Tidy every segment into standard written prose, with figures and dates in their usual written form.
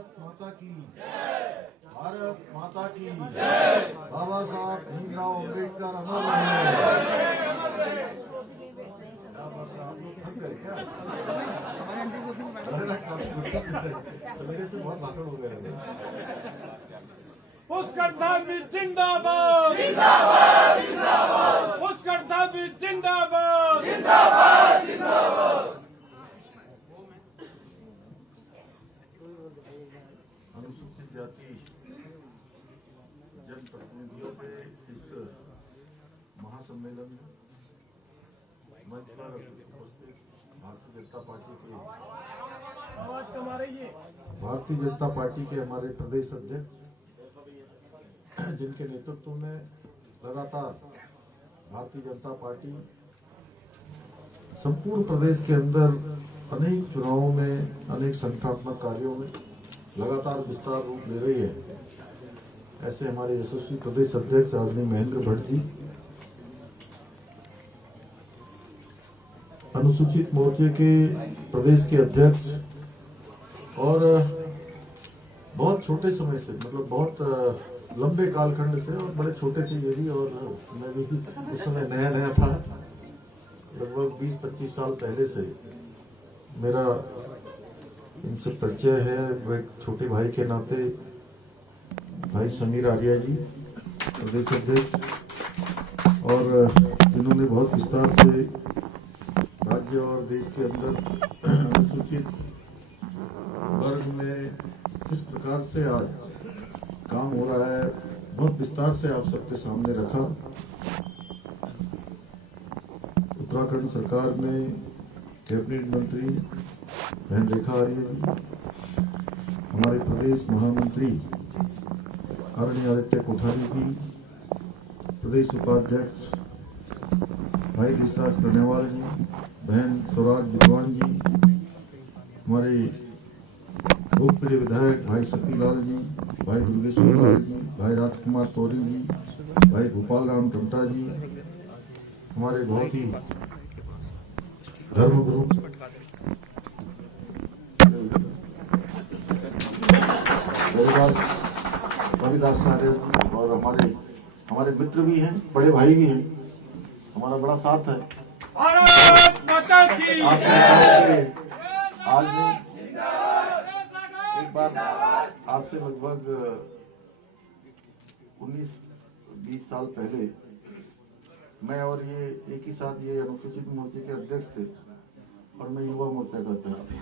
भारत माता की भारत माता की बाबा साहब भीमराव अम्बेडकर अमर रहे। आप लोग थक गए क्या? सवेरे से बहुत भाषण हो गए। पुष्कर धामी जिंदाबाद जिंदाबाद जिंदाबाद, पुष्कर धामी जिंदाबाद जिंदाबाद जिंदाबाद। अनुसूचित जाति जनप्रतिनिधियों के इस महासम्मेलन में मंच पर उपस्थित भारतीय जनता पार्टी के हमारे प्रदेश अध्यक्ष, जिनके नेतृत्व में लगातार भारतीय जनता पार्टी संपूर्ण प्रदेश के अंदर अनेक चुनावों में, अनेक संगठनात्मक कार्यों में लगातार विस्तार रूप ले रही है, ऐसे हमारे यशस्वी प्रदेश अध्यक्ष आदरणीय महेंद्र भट्ट जी, अनुसूचित मोर्चे के प्रदेश के अध्यक्ष और बहुत छोटे समय से, मतलब बहुत लंबे कालखंड से, और बड़े छोटे थे ये भी और मैं भी उस समय नया नया था, लगभग 20-25 साल पहले से मेरा इनसे परिचय है। वो एक छोटे भाई के नाते भाई समीर आर्या जी प्रदेश अध्यक्ष, और जिन्होंने बहुत विस्तार से राज्य और देश के अंदर अनुसूचित वर्ग में किस प्रकार से आज काम हो रहा है, बहुत विस्तार से आप सबके सामने रखा। उत्तराखंड सरकार में कैबिनेट मंत्री बहन रेखा आर्य जी, हमारे प्रदेश महामंत्री आदरणीय आदित्य कोठारी जी, प्रदेश उपाध्यक्ष भाई देशराज कर्णेवाल जी, बहन स्वराज विद्वान जी, हमारे लोकप्रिय विधायक भाई सतीलाल जी, भाई दुर्गेश्वर लाल जी, भाई राजकुमार सौरी जी, भाई गोपाल राम टमटा जी, हमारे बहुत ही धर्मगुरु रविदास सारे, और हमारे मित्र भी हैं, बड़े भाई भी हैं, हमारा बड़ा साथ है। भारत माता की आज नहीं, एक बार आज से लगभग 19-20 साल पहले मैं और ये एक ही साथ ये अनुसूचित मोर्चे के अध्यक्ष थे, और मैं युवा मोर्चा का अध्यक्ष था।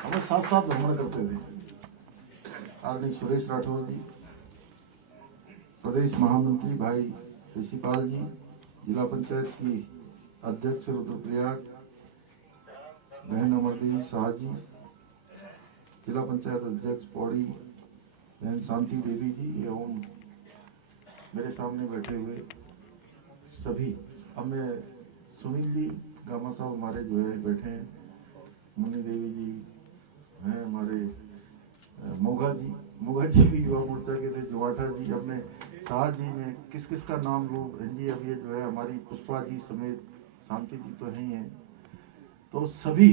हम साथ साथ भ्रमण करते थे। आदरणीय सुरेश राठौर जी, प्रदेश महामंत्री भाई ऋषिपाल जी, जिला पंचायत की अध्यक्ष रुद्रप्रयाग बहन अमरदीप शाह जी, जिला पंचायत अध्यक्ष पौड़ी बहन शांति देवी जी, एवं मेरे सामने बैठे हुए सभी, अब मैं सुनील जी गामा साहब हमारे जो है बैठे हैं, मुन्नी देवी जी हैं, हमारे मोगा जी भी युवा मोर्चा के थे, जवाठा जी, अब मैं शाह जी में किस किस का नाम लूं जी, अब ये जो है हमारी पुष्पा जी समेत शांति जी तो नहीं है, तो सभी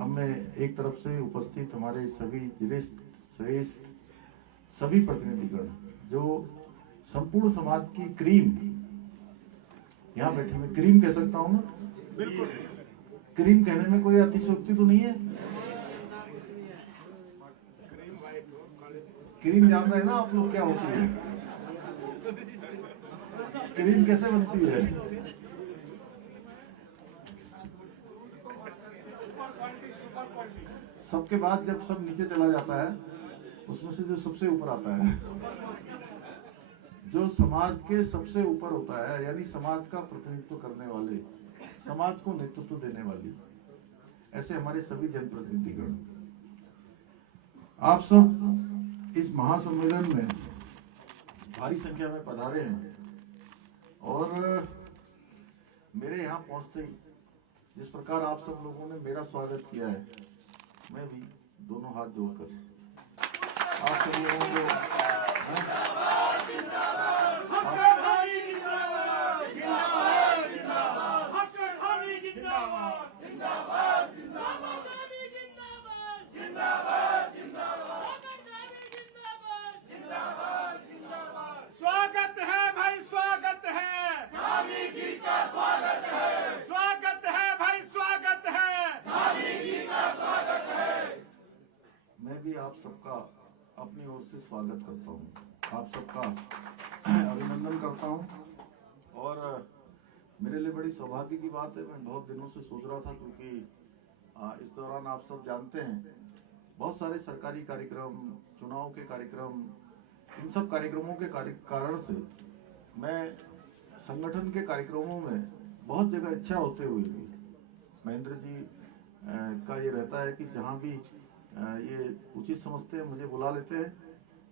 अब मैं एक तरफ से उपस्थित हमारे सभी श्रेष्ठ सभी प्रतिनिधिगण जो संपूर्ण समाज की क्रीम यहाँ बैठे हुए, क्रीम कह सकता हूँ ना? बिल्कुल, क्रीम कहने में कोई अतिशयोक्ति तो नहीं है। क्रीम जान रहे हैं ना आप लोग क्या होती है, क्रीम कैसे बनती है? सबके बाद जब सब नीचे चला जाता है, उसमें से जो सबसे ऊपर आता है, जो समाज के सबसे ऊपर होता है, यानी समाज का प्रतिनिधित्व करने वाले, समाज को नेतृत्व देने वाली, ऐसे हमारे सभी जनप्रतिनिधिगण, आप सब इस महासम्मेलन में भारी संख्या में पधारे हैं, और मेरे यहाँ पहुंचते ही जिस प्रकार आप सब लोगों ने मेरा स्वागत किया है, मैं भी दोनों हाथ जोड़कर आप सब लोगों को भी आप सबका अपनी ओर से स्वागत करता हूँ, आप सबका अभिनंदन करता हूँ। और मेरे लिए बड़ी सौभाग्य की बात है, मैं बहुत दिनों से सोच रहा था, क्योंकि इस दौरान आप सब जानते हैं बहुत सारे सरकारी कार्यक्रम, चुनाव के कार्यक्रम, इन सब कार्यक्रमों के कारण से मैं संगठन के कार्यक्रमों में बहुत जगह इच्छा होते हुए भी महेंद्र जी का ये रहता है कि जहाँ भी ये उचित समझते हैं मुझे बुला लेते हैं,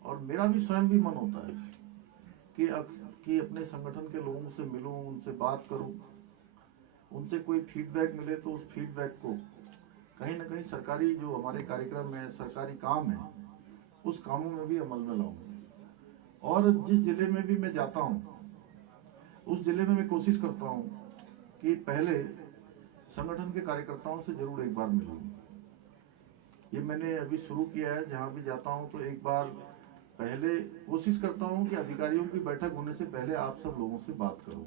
और मेरा भी स्वयं भी मन होता है कि अपने संगठन के लोगों से मिलूं, उनसे बात करूं, उनसे कोई फीडबैक मिले तो उस फीडबैक को कहीं ना कहीं सरकारी जो हमारे कार्यक्रम है, सरकारी काम है, उस कामों में भी अमल में लाऊं। और जिस जिले में भी मैं जाता हूं उस जिले में मैं कोशिश करता हूं कि पहले संगठन के कार्यकर्ताओं से जरूर एक बार मिलूं। ये मैंने अभी शुरू किया है, जहां भी जाता हूं तो एक बार पहले कोशिश करता हूं कि अधिकारियों की बैठक होने से पहले आप सब लोगों से बात करूं,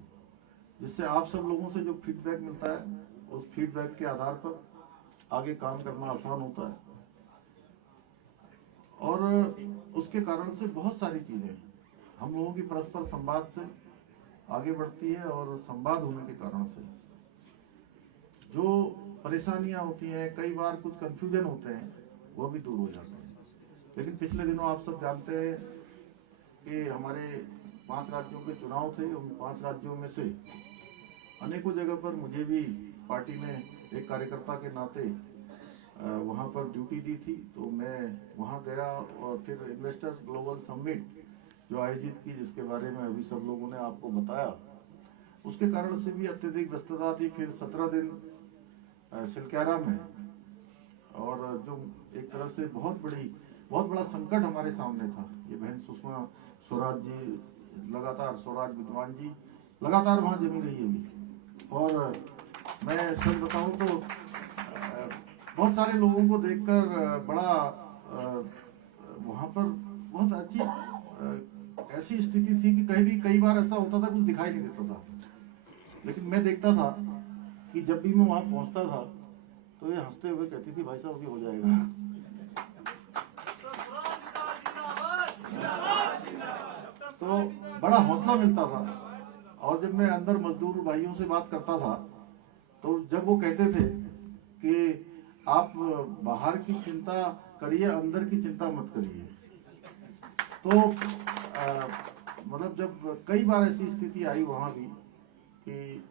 जिससे आप सब लोगों से जो फीडबैक मिलता है उस फीडबैक के आधार पर आगे काम करना आसान होता है। और उसके कारण से बहुत सारी चीजें हम लोगों की परस्पर संवाद से आगे बढ़ती है, और संवाद होने के कारण से जो परेशानियां होती हैं, कई बार कुछ कंफ्यूजन होते हैं, वो भी दूर हो जाते हैं। लेकिन पिछले दिनों आप सब जानते हैं कि हमारे 5 राज्यों के चुनाव थे। उन 5 राज्यों में से अनेकों जगह पर मुझे भी पार्टी ने एक कार्यकर्ता के नाते वहां पर ड्यूटी दी थी, तो मैं वहां गया। और फिर इन्वेस्टर ग्लोबल समिट जो आयोजित की, जिसके बारे में अभी सब लोगों ने आपको बताया, उसके कारण से भी अत्यधिक व्यस्तता थी। फिर 17 दिन सिलक्यारा में, और जो एक तरह से बहुत बड़ा संकट हमारे सामने था। ये बहन सुषमा स्वराज जी लगातार, स्वराज विद्वान जी लगातार वहां जमी रही है। और मैं सच बताऊं तो बहुत सारे लोगों को देखकर बड़ा वहां पर बहुत अच्छी ऐसी स्थिति थी कि कई बार ऐसा होता था कुछ दिखाई नहीं देता था, लेकिन मैं देखता था कि जब भी मैं वहां पहुंचता था तो ये हंसते हुए कहती थी, भाई साहब अभी हो जाएगा। तो बड़ा हौसला मिलता था। और जब मैं अंदर मजदूर भाइयों से बात करता था तो जब वो कहते थे कि आप बाहर की चिंता करिए, अंदर की चिंता मत करिए, तो मतलब जब कई बार ऐसी स्थिति आई वहां भी कि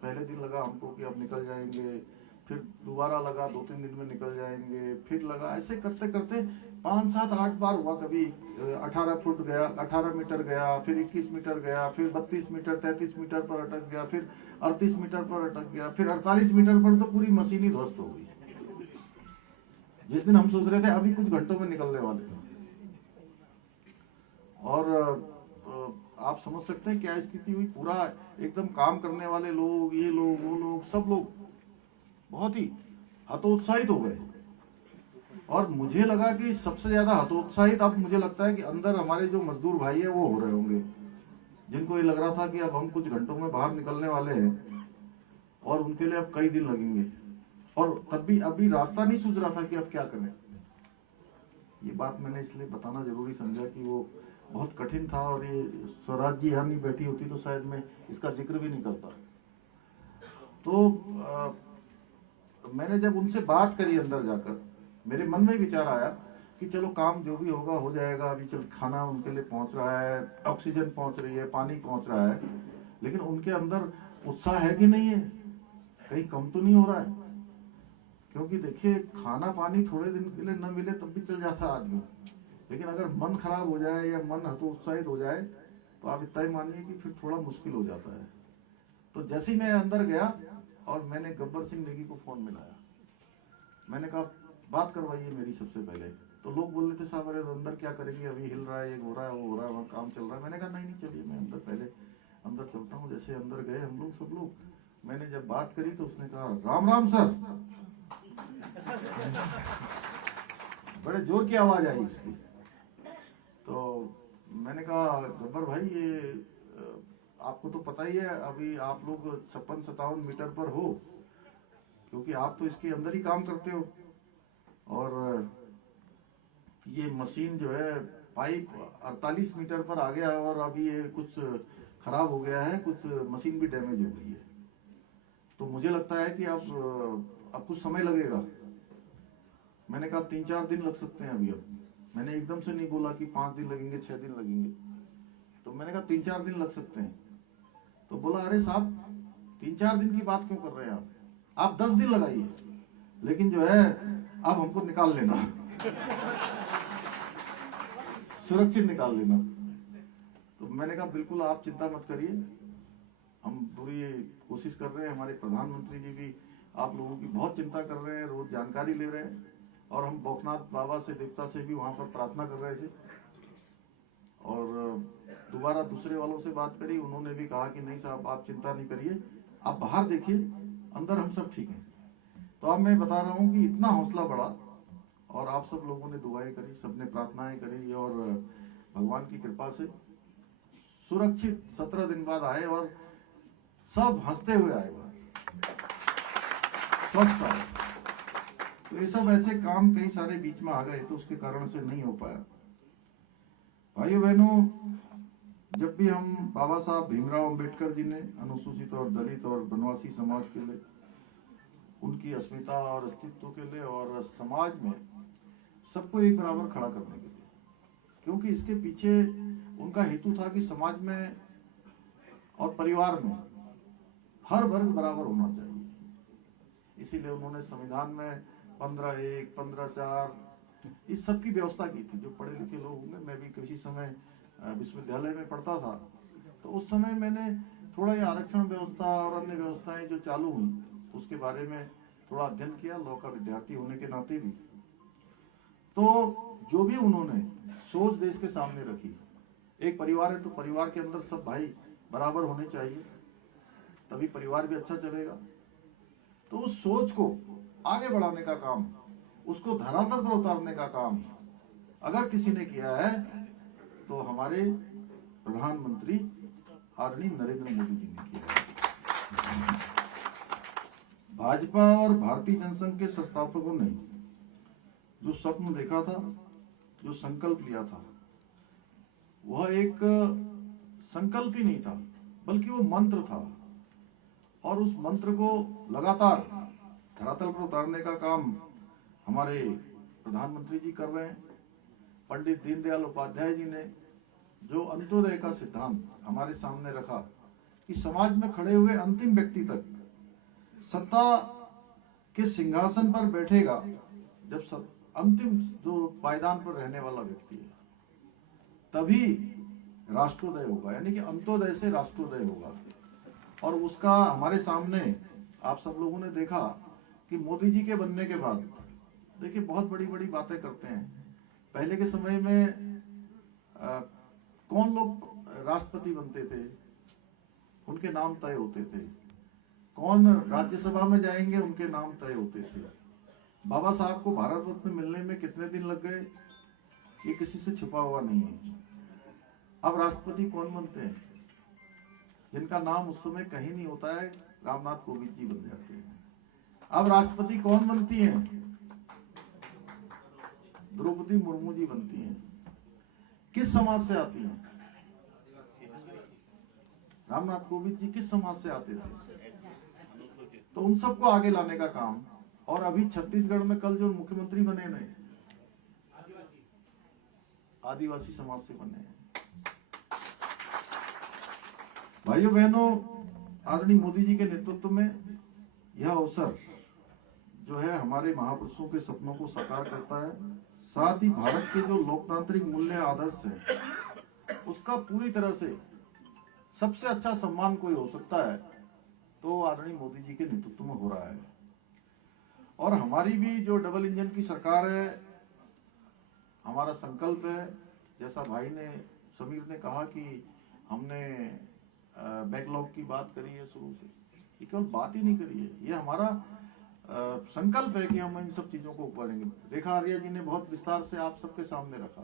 पहले दिन लगा हमको कि अब निकल जाएंगे, फिर दोबारा लगा 2-3 दिन में निकल जाएंगे, फिर लगा, ऐसे करते करते 5, 7, 8 बार हुआ। कभी 18 फुट गया, 18 मीटर गया, फिर 21 मीटर गया, फिर 32 मीटर, 33 मीटर पर अटक गया, फिर 38 मीटर पर अटक गया, फिर 48 मीटर पर तो पूरी मशीन ही ध्वस्त हो गई। जिस दिन हम सोच रहे थे अभी कुछ घंटों में निकलने वाले हैं। और आप समझ सकते हैं क्या स्थिति हुई। पूरा एकदम काम करने वाले लोग, ये लोग, वो लोग, सब लोग बहुत ही हतोत्साहित हो गए। और मुझे लगा कि सबसे ज्यादा हतोत्साहित अब मुझे लगता है कि अंदर हमारे जो मजदूर भाई है वो हो रहे होंगे, जिनको ये लग रहा था कि अब हम कुछ घंटों में बाहर निकलने वाले हैं और उनके लिए अब कई दिन लगेंगे। और तब भी अभी रास्ता नहीं सूझ रहा था कि अब क्या करें। ये बात मैंने इसलिए बताना जरूरी समझा कि वो बहुत कठिन था, और ये स्वराज जी यहाँ नहीं बैठी होती तो शायद मैं इसका जिक्र भी नहीं करता। तो मैंने जब उनसे बात करी अंदर जाकर, मेरे मन में विचार आया कि चलो काम जो भी होगा हो जाएगा। अभी चल खाना उनके लिए पहुंच रहा है, ऑक्सीजन पहुंच रही है, पानी पहुंच रहा है, लेकिन उनके अंदर उत्साह है कि नहीं है, कहीं कम तो नहीं हो रहा है। क्योंकि देखिए, खाना पानी थोड़े दिन के लिए न मिले तब भी चल जाता आदमी, लेकिन अगर मन खराब हो जाए या मन हतोत्साहित हो जाए तो आप इतना ही मानिए कि फिर थोड़ा मुश्किल हो जाता है। तो जैसे ही मैं अंदर गया और मैंने गब्बर सिंह नेगी को फोन मिलाया, मैंने कहा बात करवाइए मेरी सबसे पहले। तो लोग बोल रहे थे साहब अरे अंदर क्या करेंगे, अभी हिल रहा है, ये हो रहा है, वो हो रहा है, वहाँ काम चल रहा है। मैंने कहा नहीं चलिए मैं अंदर पहले अंदर चलता हूँ। जैसे अंदर गए हम लोग, सब लोग, मैंने जब बात करी तो उसने कहा राम राम सर। बड़े जोर की आवाज आई उसकी। तो मैंने कहा गब्बर भाई, ये आपको तो पता ही है अभी आप लोग 56-57 मीटर पर हो, क्योंकि आप तो इसके अंदर ही काम करते हो। और ये मशीन जो है पाइप 48 मीटर पर आ गया और अभी ये कुछ खराब हो गया है, कुछ मशीन भी डैमेज हो गई है। तो मुझे लगता है कि अब कुछ समय लगेगा। मैंने कहा 3-4 दिन लग सकते हैं अभी। अब मैंने एकदम से नहीं बोला कि 5 दिन लगेंगे, 6 दिन लगेंगे। तो मैंने कहा 3-4 दिन लग सकते हैं। तो बोला अरे साहब 3-4 दिन की बात क्यों कर रहे हैं आप 10 दिन लगाइए, लेकिन जो है अब हमको निकाल लेना सुरक्षित निकाल लेना। तो मैंने कहा बिल्कुल आप चिंता मत करिए, हम पूरी कोशिश कर रहे हैं। हमारे प्रधानमंत्री जी भी आप लोगों की बहुत चिंता कर रहे हैं, रोज जानकारी ले रहे हैं। और हम भोकनाथ बाबा से, देवता से भी वहां पर प्रार्थना कर रहे थे। और दोबारा दूसरे वालों से बात करी, उन्होंने भी कहा कि नहीं साहब आप चिंता नहीं करिए, आप बाहर देखिए, अंदर हम सब ठीक हैं। तो अब मैं बता रहा हूं कि इतना हौसला बढ़ा और आप सब लोगों ने दुआएं करी, सबने प्रार्थनाएं करी और भगवान की कृपा से सुरक्षित 17 दिन बाद आए और सब हंसते हुए आए बाहर, स्वस्थ आए। तो ये सब ऐसे काम कई सारे बीच में आ गए तो उसके कारण से नहीं हो पाया। भाइयों बहनों, जब भी हम बाबा साहब भीमराव अंबेडकर जी ने अनुसूचित और दलित और वनवासी समाज के लिए, उनकी अस्मिता और अस्तित्व के लिए और समाज में सबको एक बराबर खड़ा करने के लिए, क्योंकि इसके पीछे उनका हेतु था कि समाज में और परिवार में हर वर्ग बराबर होना चाहिए। इसीलिए उन्होंने संविधान में 15(1), 15(4) इस सब की व्यवस्था की थी। जो पढ़े लिखे लोग होंगे, मैं भी किसी समय विश्वविद्यालय में पढ़ता था, तो उस समय मैंने थोड़ा ये आरक्षण व्यवस्था और अन्य व्यवस्थाएं जो चालू हुई उसके बारे में थोड़ा अध्ययन किया, लॉ का विद्यार्थी होने के नाते भी। तो जो भी उन्होंने सोच देश के सामने रखी, एक परिवार है तो परिवार के अंदर सब भाई बराबर होने चाहिए, तभी परिवार भी अच्छा चलेगा। तो उस सोच को आगे बढ़ाने का काम, उसको धरातल पर उतारने का काम अगर किसी ने किया है तो हमारे प्रधानमंत्री आदरणीय नरेंद्र मोदी जी ने किया है। भाजपा और भारतीय जनसंघ के संस्थापकों ने जो स्वप्न देखा था, जो संकल्प लिया था, वह एक संकल्प ही नहीं था बल्कि वो मंत्र था। और उस मंत्र को लगातार धरातल पर उतारने का काम हमारे प्रधानमंत्री जी कर रहे हैं। पंडित दीनदयाल उपाध्याय जी ने जो अंत्योदय का सिद्धांत हमारे सामने रखा कि समाज में खड़े हुए अंतिम व्यक्ति तक सत्ता के सिंहासन पर बैठेगा जब अंतिम जो पायदान पर रहने वाला व्यक्ति है, तभी राष्ट्रोदय होगा, यानी कि अंत्योदय से राष्ट्रोदय होगा। और उसका हमारे सामने आप सब लोगों ने देखा कि मोदी जी के बनने के बाद देखिए बहुत बड़ी बड़ी बातें करते हैं। पहले के समय में कौन लोग राष्ट्रपति बनते थे, उनके नाम तय होते थे। कौन राज्यसभा में जाएंगे, उनके नाम तय होते थे। बाबा साहब को भारत रत्न मिलने में कितने दिन लग गए, ये किसी से छुपा हुआ नहीं है। अब राष्ट्रपति कौन बनते हैं, जिनका नाम उस समय कहीं नहीं होता है, रामनाथ कोविंद जी बन जाते हैं। अब राष्ट्रपति कौन बनती हैं, द्रौपदी मुर्मू जी बनती हैं। किस समाज से आती हैं, रामनाथ कोविंद जी किस समाज से आते थे। तो उन सबको आगे लाने का काम। और अभी छत्तीसगढ़ में कल जो मुख्यमंत्री बने नए, आदिवासी समाज से बने हैं। भाइयों बहनों, आदरणीय मोदी जी के नेतृत्व में यह अवसर जो है हमारे महापुरुषों के सपनों को साकार करता है। साथ ही भारत के जो लोकतांत्रिक मूल्य आदर्श है उसका पूरी तरह से सबसे अच्छा सम्मान कोई हो सकता है तो आदरणीय मोदी जी के नेतृत्व में हो रहा है। और हमारी भी जो डबल इंजन की सरकार है, हमारा संकल्प है, जैसा भाई ने समीर ने कहा कि हमने बैकलॉग की बात करी है शुरू से, ये केवल बात ही नहीं करी है, ये हमारा संकल्प है कि हम इन सब चीजों को करेंगे। रेखा आर्या जी ने बहुत विस्तार से आप सबके सामने रखा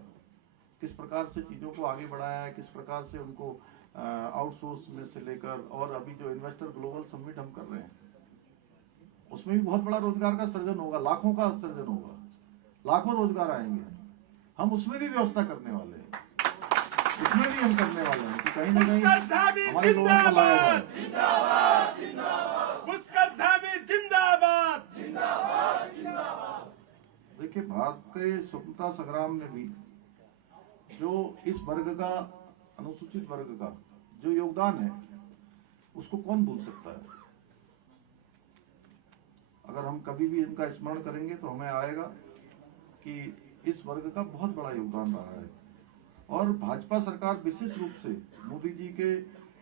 किस प्रकार से चीजों को आगे बढ़ाया है, किस प्रकार से उनको आउटसोर्स में से लेकर, और अभी जो इन्वेस्टर ग्लोबल समिट हम कर रहे हैं उसमें भी बहुत बड़ा रोजगार का सृजन होगा, लाखों का सृजन होगा, लाखों रोजगार आएंगे। हम उसमें भी व्यवस्था करने वाले हैं, उसमें भी हम करने वाले हैं कि कहीं ना कहीं पुष्कर धामी हमारे लोगों को लाया जाए। पुष्कर धामी जिंदाबाद। देखिए, भारत के स्वतंत्रता संग्राम में भी जो इस वर्ग का, अनुसूचित वर्ग का जो योगदान है, उसको कौन भूल सकता है। अगर हम कभी भी इनका स्मरण करेंगे तो हमें आएगा कि इस वर्ग का बहुत बड़ा योगदान रहा है। और भाजपा सरकार विशेष रूप से मोदी जी के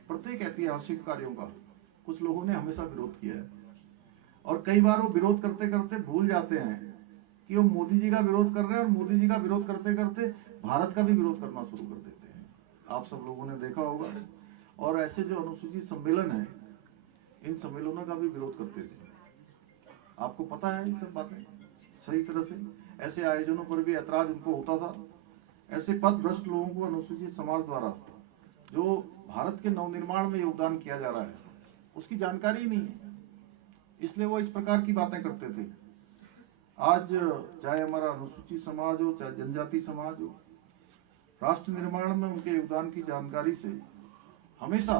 प्रत्येक ऐतिहासिक कार्यों का कुछ लोगों ने हमेशा विरोध किया है, और कई बार वो विरोध करते करते भूल जाते हैं कि वो मोदी जी का विरोध कर रहे हैं, और मोदी जी का विरोध करते करते भारत का भी विरोध करना शुरू कर देते हैं। आप सब लोगों ने देखा होगा। और ऐसे जो अनुसूचित सम्मेलन है, इन सम्मेलनों का भी विरोध करते थे। आपको पता है ये सब बातें सही तरह से। ऐसे आयोजनों पर भी ऐतराज उनको होता था। ऐसे पथभ्रष्ट लोगों को अनुसूचित समाज द्वारा जो भारत के नवनिर्माण में योगदान किया जा रहा है, उसकी जानकारी ही नहीं है, इसलिए वो इस प्रकार की बातें करते थे। आज चाहे हमारा अनुसूचित समाज हो, चाहे जनजाति समाज हो, राष्ट्र निर्माण में उनके योगदान की जानकारी से हमेशा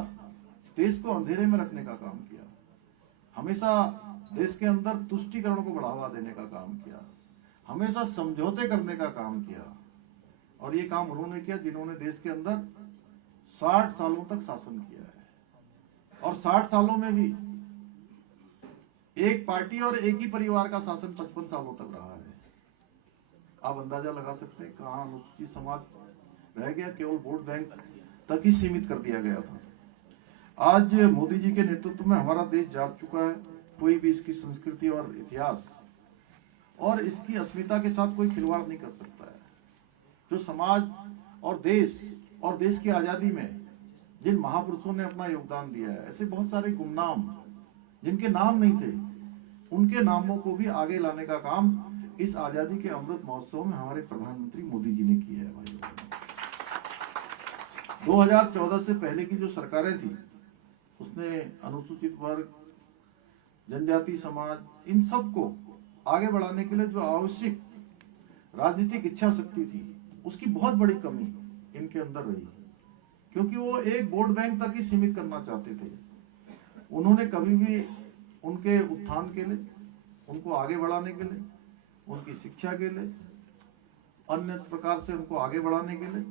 देश को अंधेरे में रखने का काम किया, हमेशा देश के अंदर तुष्टीकरण को बढ़ावा देने का काम किया, हमेशा समझौते करने का काम किया। और ये काम उन्होंने किया जिन्होंने देश के अंदर 60 सालों तक शासन किया है। और 60 सालों में भी एक पार्टी और एक ही परिवार का शासन 55 सालों तक रहा है। आप अंदाजा लगा सकते हैं कहां अनुसूचित समाज रह गया, केवल वोट बैंक तक ही सीमित कर दिया गया था। आज मोदी जी के नेतृत्व में हमारा देश जाग चुका है। कोई भी इसकी संस्कृति और इतिहास और इसकी अस्मिता के साथ कोई खिलवाड़ नहीं कर सकता है। जो समाज और देश की आजादी में जिन महापुरुषों ने अपना योगदान दिया है, ऐसे बहुत सारे गुमनाम जिनके नाम नहीं थे, उनके नामों को भी आगे लाने का काम इस आजादी के अमृत महोत्सव में हमारे प्रधानमंत्री मोदी जी ने किया है। भाई 2014 से पहले की जो सरकारें थी, उसने अनुसूचित वर्ग, जनजाति समाज, इन सबको आगे बढ़ाने के लिए जो आवश्यक राजनीतिक इच्छा शक्ति थी, उसकी बहुत बड़ी कमी इनके अंदर रही, क्योंकि वो एक वोट बैंक तक ही सीमित करना चाहते थे। उन्होंने कभी भी उनके उत्थान के लिए, उनको आगे बढ़ाने के लिए, उनकी शिक्षा के लिए, अन्य प्रकार से उनको आगे बढ़ाने के लिए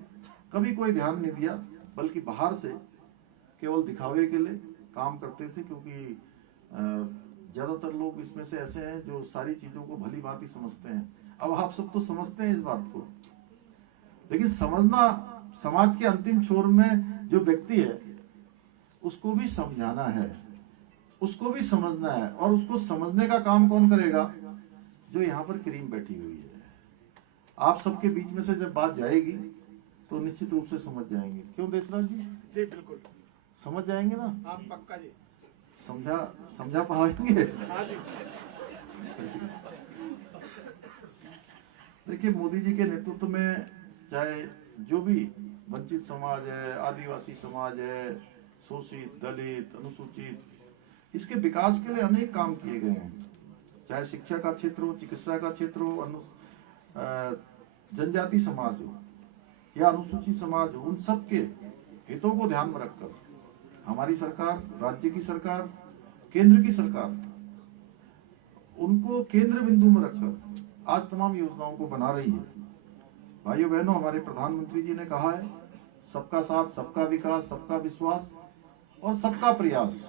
कभी कोई ध्यान नहीं दिया, बल्कि बाहर से केवल दिखावे के लिए काम करते थे। क्योंकि ज्यादातर लोग इसमें से ऐसे हैं जो सारी चीजों को भली भांति समझते हैं। अब आप सब तो समझते हैं इस बात को, लेकिन समझना, समाज के अंतिम छोर में जो व्यक्ति है उसको भी समझाना है, उसको भी समझना है। और उसको समझने का काम कौन करेगा? जो यहाँ पर क्रीम बैठी हुई है। आप सबके बीच में से जब बात जाएगी तो निश्चित रूप से समझ जाएंगे। क्यों देशराज जी? जी बिल्कुल समझ जाएंगे ना आप? पक्का जी। समझा पाएंगे? हाँ जी। देखिए, मोदी जी के नेतृत्व में चाहे जो भी वंचित समाज है, आदिवासी समाज है, शोषित, दलित, अनुसूचित, इसके विकास के लिए अनेक काम किए गए हैं। चाहे शिक्षा का क्षेत्र हो, चिकित्सा का क्षेत्र हो, जनजाति समाज हो या अनुसूचित समाज हो, उन सब के हितों को ध्यान में रखकर हमारी सरकार, राज्य की सरकार, केंद्र की सरकार, उनको केंद्र बिंदु में रखकर आज तमाम योजनाओं को बना रही है। भाइयों बहनों, हमारे प्रधानमंत्री जी ने कहा है, सबका साथ, सबका विकास, सबका विश्वास और सबका प्रयास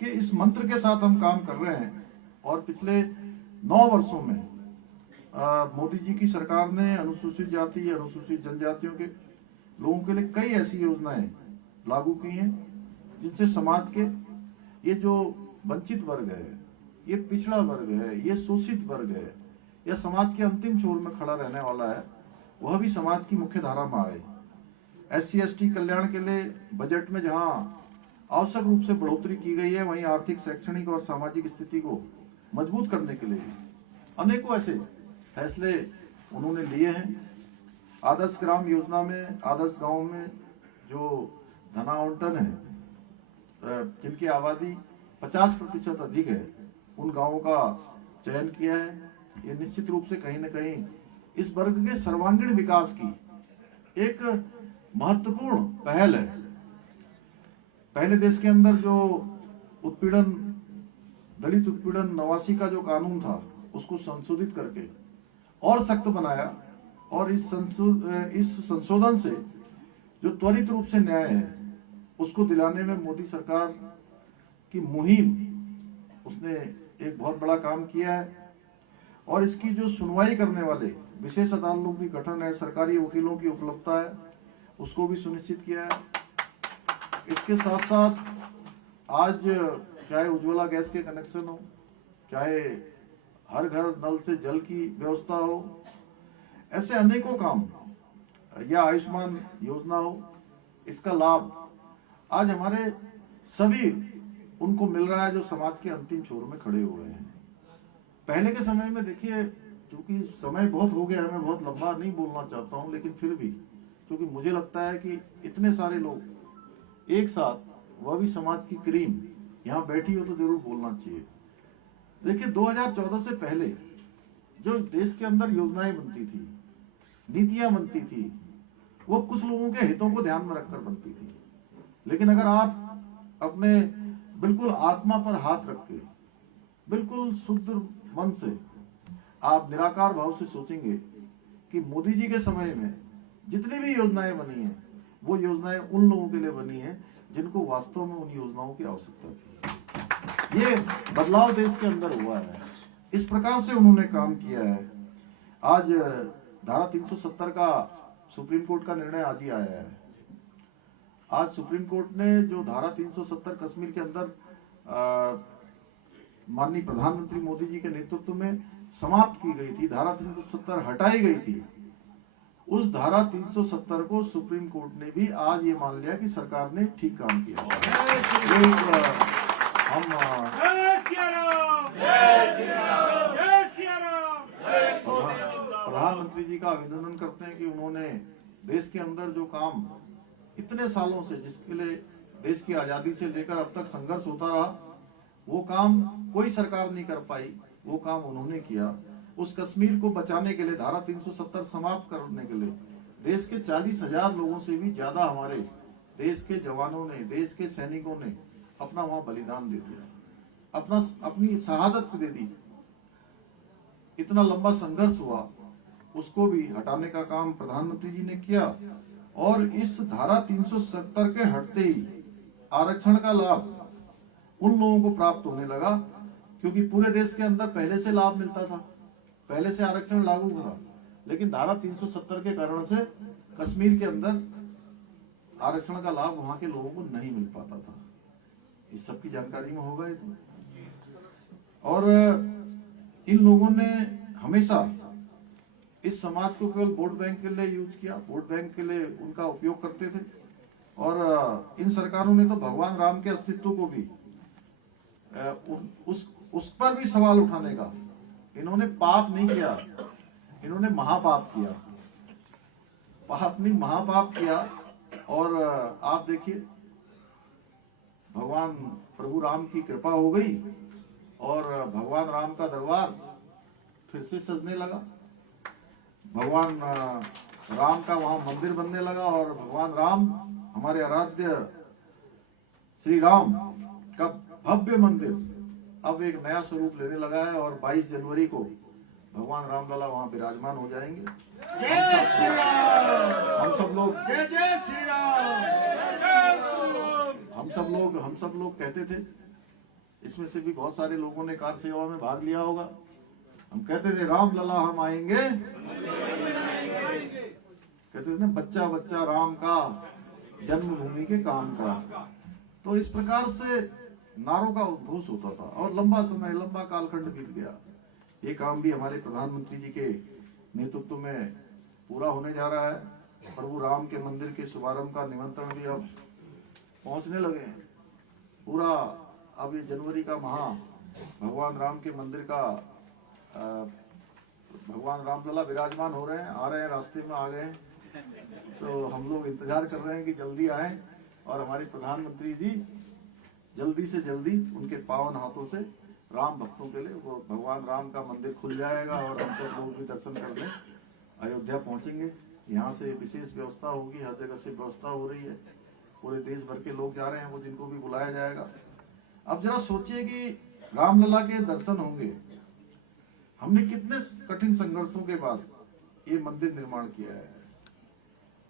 के इस मंत्र के साथ हम काम कर रहे हैं। और पिछले 9 वर्षों में मोदी जी की सरकार ने अनुसूचित जाति, अनुसूचित जनजातियों के लोगों के लिए कई ऐसी योजनाएं लागू की हैं जिनसे समाज के ये जो वंचित वर्ग है, ये पिछड़ा वर्ग है, ये शोषित वर्ग है, या समाज के अंतिम छोर में खड़ा रहने वाला है, वह भी समाज की मुख्य धारा में आए। SC/ST कल्याण के लिए बजट में जहां आवश्यक रूप से बढ़ोतरी की गई है, वहीं आर्थिक, शैक्षणिक और सामाजिक स्थिति को मजबूत करने के लिए अनेकों ऐसे फैसले उन्होंने लिए हैं। आदर्श ग्राम योजना में, आदर्श गांव में जो धनावंटन है, जिनकी आबादी 50% अधिक है, उन गांवों का चयन किया है। ये निश्चित रूप से कहीं न कहीं इस वर्ग के सर्वांगीण विकास की एक महत्वपूर्ण पहल है। पहले देश के अंदर जो उत्पीड़न, दलित उत्पीड़न 89 का जो कानून था उसको संशोधित करके और सख्त बनाया, और इस संशोधन से जो त्वरित रूप से न्याय है उसको दिलाने में मोदी सरकार की मुहिम, उसने एक बहुत बड़ा काम किया है। और इसकी जो सुनवाई करने वाले विशेष अदालतों की गठन है, सरकारी वकीलों की उपलब्धता है, उसको भी सुनिश्चित किया है। इसके साथ साथ आज चाहे उज्ज्वला गैस के कनेक्शन हो, चाहे हर घर नल से जल की व्यवस्था हो, ऐसे अनेकों काम, या आयुष्मान योजना हो, इसका लाभ आज हमारे सभी उनको मिल रहा है जो समाज के अंतिम छोर में खड़े हुए हैं। पहले के समय में देखिए, क्योंकि समय बहुत हो गया है, मैं बहुत लंबा नहीं बोलना चाहता हूं, लेकिन फिर भी क्योंकि मुझे लगता है कि इतने सारे लोग एक साथ, वह भी समाज की क्रीम यहाँ बैठी हो तो जरूर बोलना चाहिए। देखिए 2014 से पहले जो देश के अंदर योजनाएं बनती थी, नीतियां बनती थी, वो कुछ लोगों के हितों को ध्यान में रखकर बनती थी। लेकिन अगर आप अपने बिल्कुल आत्मा पर हाथ रख के, बिल्कुल शुद्ध मन से आप निराकार भाव से सोचेंगे कि मोदी जी के समय में जितनी भी योजनाएं बनी हैं, वो योजनाएं उन लोगों के लिए बनी हैं जिनको वास्तव में उन योजनाओं की आवश्यकता थी। ये बदलाव देश के अंदर हुआ है, इस प्रकार से उन्होंने काम किया है। आज धारा 370 का सुप्रीम कोर्ट का निर्णय आज ही आया है। आज सुप्रीम कोर्ट ने जो धारा 370 कश्मीर के अंदर माननीय प्रधानमंत्री मोदी जी के नेतृत्व में समाप्त की गई थी, धारा 370 हटाई गई थी, उस धारा 370 को सुप्रीम कोर्ट ने भी आज ये मान लिया कि सरकार ने ठीक काम किया। प्रधानमंत्री जी का अभिनंदन करते हैं कि उन्होंने देश के अंदर जो काम इतने सालों से, जिसके लिए देश की आजादी से लेकर अब तक संघर्ष होता रहा, वो काम कोई सरकार नहीं कर पाई, वो काम उन्होंने किया। उस कश्मीर को बचाने के लिए, धारा 370 समाप्त करने के लिए देश के 40,000 लोगों से भी ज्यादा हमारे देश के जवानों ने, देश के सैनिकों ने अपना वहां बलिदान दे दिया, अपनी शहादत दे दी। इतना लंबा संघर्ष हुआ, उसको भी हटाने का काम प्रधानमंत्री जी ने किया। और इस धारा 370 के हटते ही आरक्षण का लाभ उन लोगों को प्राप्त होने लगा, क्योंकि पूरे देश के अंदर पहले से लाभ मिलता था, पहले से आरक्षण लागू था, लेकिन धारा 370 के कारण से कश्मीर के अंदर आरक्षण का लाभ वहां के लोगों को नहीं मिल पाता था। इस सब की जानकारी में होगा ये तो। और इन लोगों ने हमेशा इस समाज को केवल वोट बैंक के लिए यूज किया, वोट बैंक के लिए उनका उपयोग करते थे। और इन सरकारों ने तो भगवान राम के अस्तित्व को भी उस पर भी सवाल उठाने का, इन्होंने पाप नहीं किया, इन्होंने महापाप किया, पाप नहीं महापाप किया। और आप देखिए, भगवान प्रभु राम की कृपा हो गई और भगवान राम का दरबार फिर से सजने लगा, भगवान राम का वहां मंदिर बनने लगा, और भगवान राम, हमारे आराध्य श्री राम का भव्य मंदिर अब एक नया स्वरूप लेने लगा है। और 22 जनवरी को भगवान रामलला वहां विराजमान हो जाएंगे। जय श्री राम। हम सब लोग जय श्री राम। हम सब लोग कहते थे, इसमें से भी बहुत सारे लोगों ने कार सेवा में भाग लिया होगा, हम कहते थे रामलला हम आएंगे, कहते थे ना, बच्चा बच्चा राम का, जन्मभूमि के काम का। तो इस प्रकार से नारों का उद्घोष होता था, और लंबा समय, लंबा कालखंड बीत गया। ये काम भी हमारे प्रधानमंत्री जी के नेतृत्व में पूरा होने जा रहा है। प्रभु राम के मंदिर के शुभारंभ का निमंत्रण भी अब पहुंचने लगे हैं। पूरा अब ये जनवरी का माह भगवान राम के मंदिर का, भगवान रामलला विराजमान हो रहे हैं, आ रहे हैं, रास्ते में आ गए। तो हम लोग इंतजार कर रहे हैं कि जल्दी आए और हमारे प्रधानमंत्री जी जल्दी से जल्दी उनके पावन हाथों से राम भक्तों के लिए वो भगवान राम का मंदिर खुल जाएगा और हम सब लोग भी दर्शन कर लें। अयोध्या पहुंचेंगे। यहाँ से विशेष व्यवस्था होगी, हर जगह से व्यवस्था हो रही है, पूरे देश भर के लोग जा रहे हैं, वो जिनको भी बुलाया जाएगा। अब जरा सोचिए कि रामलला के दर्शन होंगे। हमने कितने कठिन संघर्षों के बाद ये मंदिर निर्माण किया है।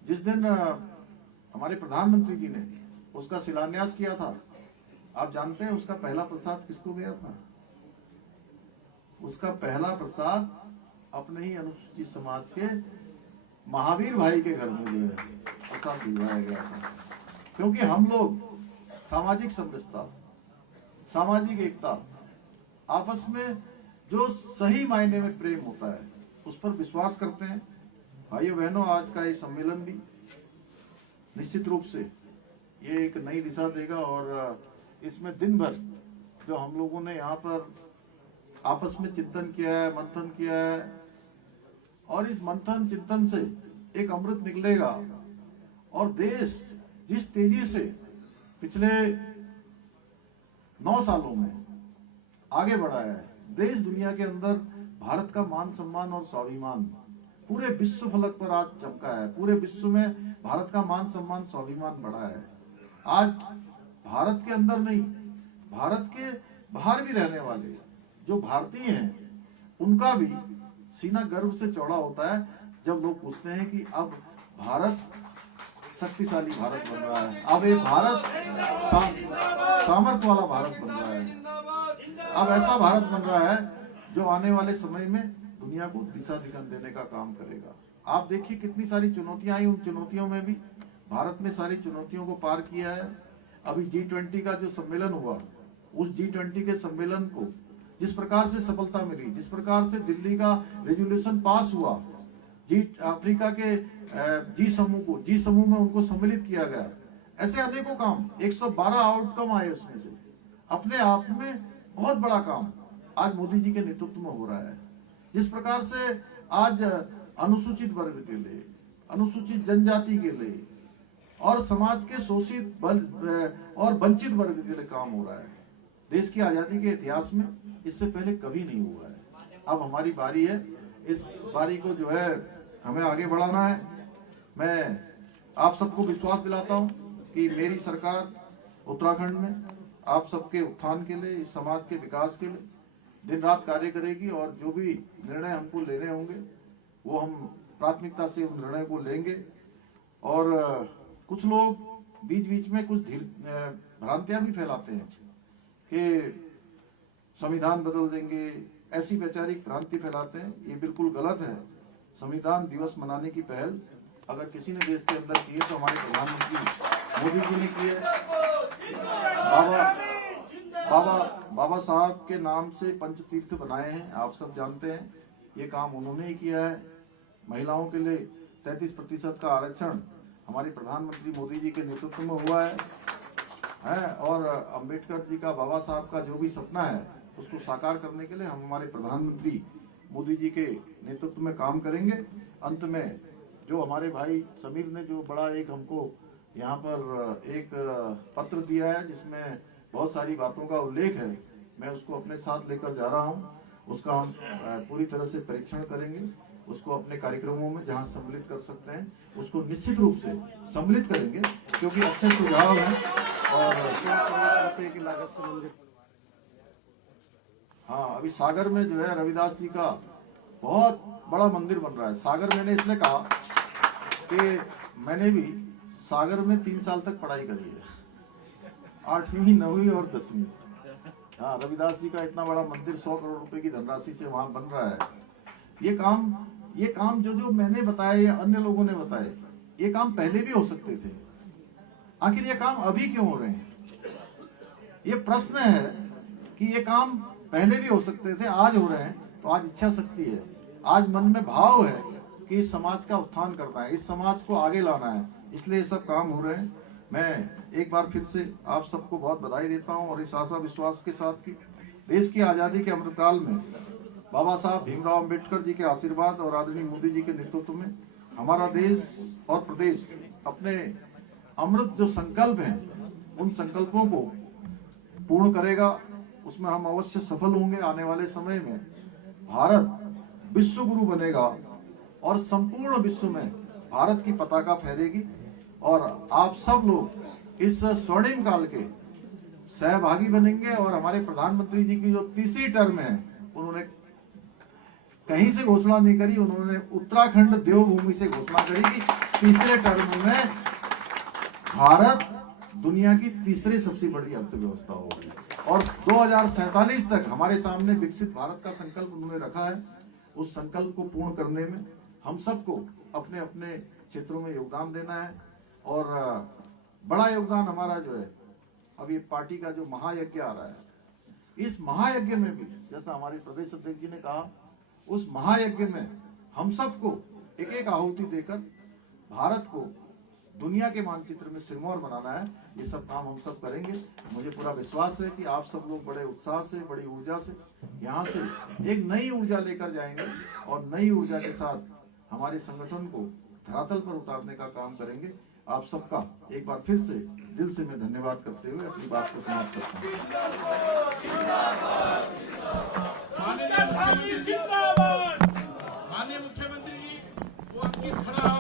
जिस दिन हमारे प्रधानमंत्री जी ने उसका शिलान्यास किया था, आप जानते हैं उसका पहला प्रसाद किसको गया था? उसका पहला प्रसाद अपने ही अनुसूचित समाज के महावीर भाई के घर में जो है प्रसाद भिजवाया गया था। क्योंकि हम लोग सामाजिक समरसता, सामाजिक एकता, आपस में जो सही मायने में प्रेम होता है उस पर विश्वास करते हैं। भाइयों बहनों, आज का ये सम्मेलन भी निश्चित रूप से ये एक नई दिशा देगा और इसमें दिन भर जो हम लोगों ने यहाँ पर आपस में चिंतन किया है, मंथन किया है, और इस मंथन चिंतन से एक अमृत निकलेगा। और देश जिस तेजी से पिछले 9 सालों में आगे बढ़ा है, देश दुनिया के अंदर भारत का मान सम्मान और स्वाभिमान पूरे विश्व फलक पर आज चमका है। पूरे विश्व में भारत का मान सम्मान स्वाभिमान बढ़ा है। आज भारत के अंदर नहीं, भारत के बाहर भी रहने वाले जो भारतीय हैं, उनका भी सीना गर्व से चौड़ा होता है जब लोग पूछते हैं कि अब भारत शक्तिशाली भारत बन रहा है, अब एक भारत सामर्थ्य वाला भारत बन रहा है, अब ऐसा भारत बन रहा है जो आने वाले समय में दुनिया को दिशा दिगंत देने का काम करेगा। आप देखिए कितनी सारी चुनौतियां आई, उन चुनौतियों में भी भारत ने सारी चुनौतियों को पार किया है। अभी G20 का जो सम्मेलन हुआ, उस G20 के सम्मेलन को जिस प्रकार से सफलता मिली, जिस प्रकार से दिल्ली का रेजोल्यूशन पास हुआ, अफ्रीका के जी समूह में उनको सम्मिलित किया गया, ऐसे अनेकों काम, 112 आउटकम आए उसमें से। अपने आप में बहुत बड़ा काम आज मोदी जी के नेतृत्व में हो रहा है। जिस प्रकार से आज अनुसूचित वर्ग के लिए, अनुसूचित जनजाति के लिए और समाज के शोषित और वंचित वर्ग के लिए काम हो रहा है, देश की आजादी के इतिहास में इससे पहले कभी नहीं हुआ है। अब हमारी बारी है, इस बारी को जो है हमें आगे बढ़ाना है। मैं आप सबको विश्वास दिलाता हूं कि मेरी सरकार उत्तराखंड में आप सबके उत्थान के लिए, इस समाज के विकास के लिए दिन रात कार्य करेगी और जो भी निर्णय हमको लेने होंगे वो हम प्राथमिकता से उन निर्णय को लेंगे। और कुछ लोग बीच बीच में कुछ भ्रांतियां भी फैलाते हैं कि संविधान बदल देंगे, ऐसी वैचारिक भ्रांति फैलाते हैं। ये बिल्कुल गलत है। संविधान दिवस मनाने की पहल अगर किसी ने देश के अंदर की है तो हमारे प्रधानमंत्री मोदी जी ने की है। बाबा साहब के नाम से पंचतीर्थ बनाए हैं, आप सब जानते हैं, ये काम उन्होंने ही किया है। महिलाओं के लिए 33% का आरक्षण हमारे प्रधानमंत्री मोदी जी के नेतृत्व में हुआ है। और अंबेडकर जी का, बाबा साहब का जो भी सपना है उसको साकार करने के लिए हम हमारे प्रधानमंत्री मोदी जी के नेतृत्व में काम करेंगे। अंत में जो हमारे भाई समीर ने जो बड़ा एक हमको यहाँ पर एक पत्र दिया है जिसमें बहुत सारी बातों का उल्लेख है, मैं उसको अपने साथ लेकर जा रहा हूँ। उसका हम पूरी तरह से परीक्षण करेंगे, उसको अपने कार्यक्रमों में जहाँ सम्मिलित कर सकते हैं उसको निश्चित रूप से सम्मिलित करेंगे, क्योंकि अच्छे सुझाव हैं। और हाँ, अभी सागर में जो है रविदास जी का बहुत बड़ा मंदिर बन रहा है। सागर मैंने इसलिए कहा कि मैंने भी सागर में 3 साल तक पढ़ाई करी है, 8वीं 9वीं और 10वीं। हाँ, रविदास जी का इतना बड़ा मंदिर 100 करोड़ रुपए की धनराशि से वहां बन रहा है। ये काम जो मैंने बताया या अन्य लोगों ने बताए, ये काम पहले भी हो सकते थे। आखिर ये काम अभी क्यों हो रहे हैं? ये प्रश्न है कि ये काम पहले भी हो सकते थे, आज हो रहे हैं। तो आज इच्छा शक्ति है, आज मन में भाव है कि इस समाज का उत्थान करना है, इस समाज को आगे लाना है, इसलिए ये सब काम हो रहे हैं। मैं एक बार फिर से आप सबको बहुत बधाई देता हूं और इस आशा विश्वास के साथ कि देश की आजादी के अमृतकाल में बाबा साहब भीमराव अंबेडकर जी के आशीर्वाद और आदरणीय मोदी जी के नेतृत्व में हमारा देश और प्रदेश अपने अमृत जो संकल्प हैं उन संकल्पों को पूर्ण करेगा। उसमें हम अवश्य सफल होंगे। आने वाले समय में भारत विश्व गुरु बनेगा और संपूर्ण विश्व में भारत की पताका फहरेगी और आप सब लोग इस स्वर्णिम काल के सहभागी बनेंगे। और हमारे प्रधानमंत्री जी की जो तीसरी टर्म है, उन्होंने कहीं से घोषणा नहीं करी, उन्होंने उत्तराखंड देवभूमि से घोषणा करी कि तीसरे टर्म में भारत दुनिया की तीसरी सबसे बड़ी अर्थव्यवस्था होगी और 2047 तक हमारे सामने विकसित भारत का संकल्प उन्होंने रखा है। उस संकल्प को पूर्ण करने में हम सबको अपने अपने क्षेत्रों में योगदान देना है। और बड़ा योगदान हमारा जो है, अब ये पार्टी का जो महायज्ञ आ रहा है, इस महायज्ञ में भी जैसा हमारे प्रदेश अध्यक्ष जी ने कहा, उस महायज्ञ में हम सबको एक एक आहुति देकर भारत को दुनिया के मानचित्र में सिरमौर बनाना है। ये सब काम हम सब करेंगे। मुझे पूरा विश्वास है कि आप सब लोग बड़े उत्साह से, बड़ी ऊर्जा से यहाँ से एक नई ऊर्जा लेकर जाएंगे और नई ऊर्जा के साथ हमारे संगठन को धरातल पर उतारने का काम करेंगे। आप सबका एक बार फिर से दिल से मैं धन्यवाद करते हुए अपनी बात को समाप्त करता हूँ। जिंदाबाद। माननीय मुख्यमंत्री जी, वो अंकित खड़ा